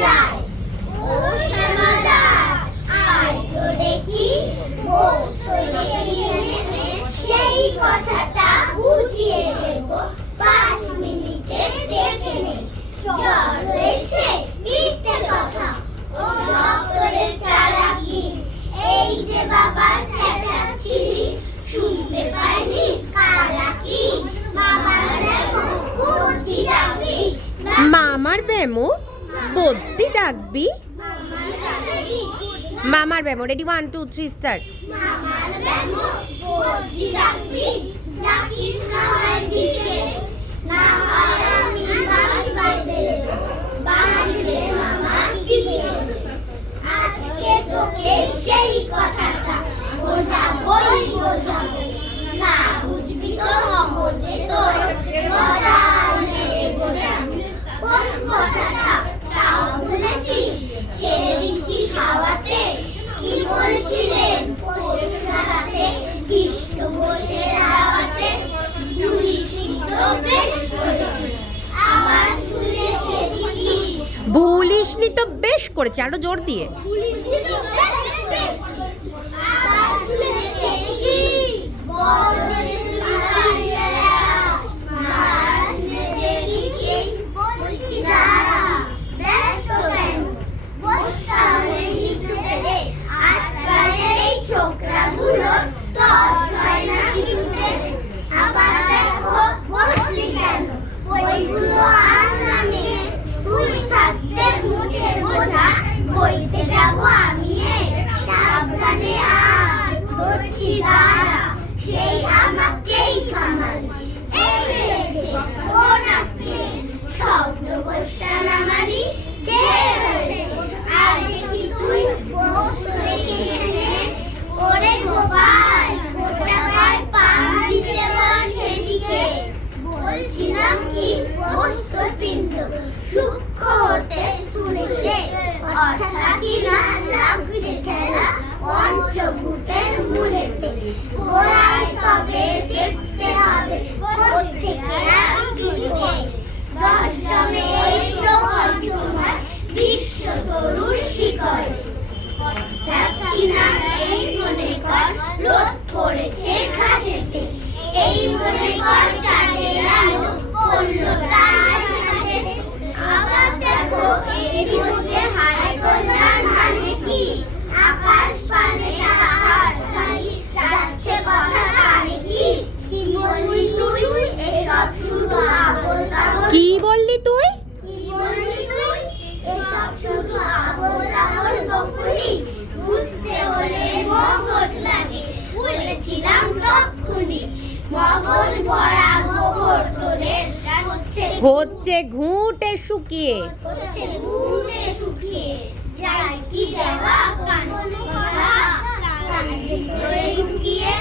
বেলায় ও শ্যামা দাস আয় তো দেখি বসতো দেখি সেই কথাটা বুঝিয়ে দেব 5 মিনিটে দেখে নে জ্বর হয়েছে মিথ্যে কথা ও ডক্টরের চালাকি এই যে বাবা চেঁচাচ্ছিলিস শুনতে পাইনি কালাকি মামার ব্যামো বুদ্ধি ডাকবি মামার ব্যামো বুদ্ধি ডাকবি মামার ব্যামো রেডি 1 2 3 স্টার্ট মামার ব্যামো বুদ্ধি ডাকবি ডাকিস না হয় বিকে না হয় আমি বাড়ি বাইরে বাজবে মামা কি আজকে তোকে সেই কথাটা বোঝাবই বোঝাবো না বুঝবি তো মগজে তোর গজাল মেরে বোঝাবো কোন কথাটা তাও বলেছিস ছেড়ে দিচ্ছিস হাওয়াতে কি বলছিলেন পশুরাতে বিষ্ণু বসে দাওয়াতে পুলিশই তো বেশ করেছিস আবার শুনে খেলি কি ভুলিসনি তো বেশ করেছে আরো জোর দিয়ে পুলিশই তো বেশ আবার শুনে খেলি কি বজরে তুই মাস দেখি কি বলছি দাঁড়া ব্যস্ত কেন বসা হয়ে নিচু পেলে আজকাল এই ছোকরাগুলো দশ হয় না কিছুতে আবার দেখো বসলি কেন ওইগুলো আর নামিয়ে তুই থাকতে মুখের বোঝা বইতে যাবো আমি সাবধানে আর ধরছি দাঁড়া সেই আমাকেই খামাল এই পেয়েছে ও নাকি শব্দ কোশ্চান আমারই ঢের হয়েছে আর দেখি তুই বস্তু দেখে এনে ওরে গোপাল ওটা গায়ে পা দিতে বল সেদিকে বলছিলাম কি বস্তু পিণ্ড সূক্ষ্ম হতে শুনিলে অর্থাৎ না লাগছে খেলা পঞ্চভূতের মূলেতে গোড়ায় তবে দেখতে হবে কোত্থেকে আর কিনতে 10 জমে এই প্রবল তোমার বিশ্ব তরুর শিকড়ে অর্থাৎ কিনা এই মনে কর রোদ পড়েছে ঘাসেতে এই মনে কর চাঁদের আলো পড়লো তার সাথে আবার দেখো এর মধ্যে হায় কন্যার মানে কি আকাশ পানে আকাশ খালি যাচ্ছে কথা কানে কি কি বললি তুই এসব শুধু আবল তাবল কি বললি তুই কি বললি তুই এসব শুধু আবল তাবল বকুলি বুঝতে হলে মগজ লাগে বলেছিলাম তক্ষুনি মগজ ভরা গোবর তোদের হচ্ছে ঘুঁটে শুকিয়ে হচ্ছে ঘুমে শুকিয়ে যাই কি দেওয়া কান ভরা কান ধরে ঢুকিয়ে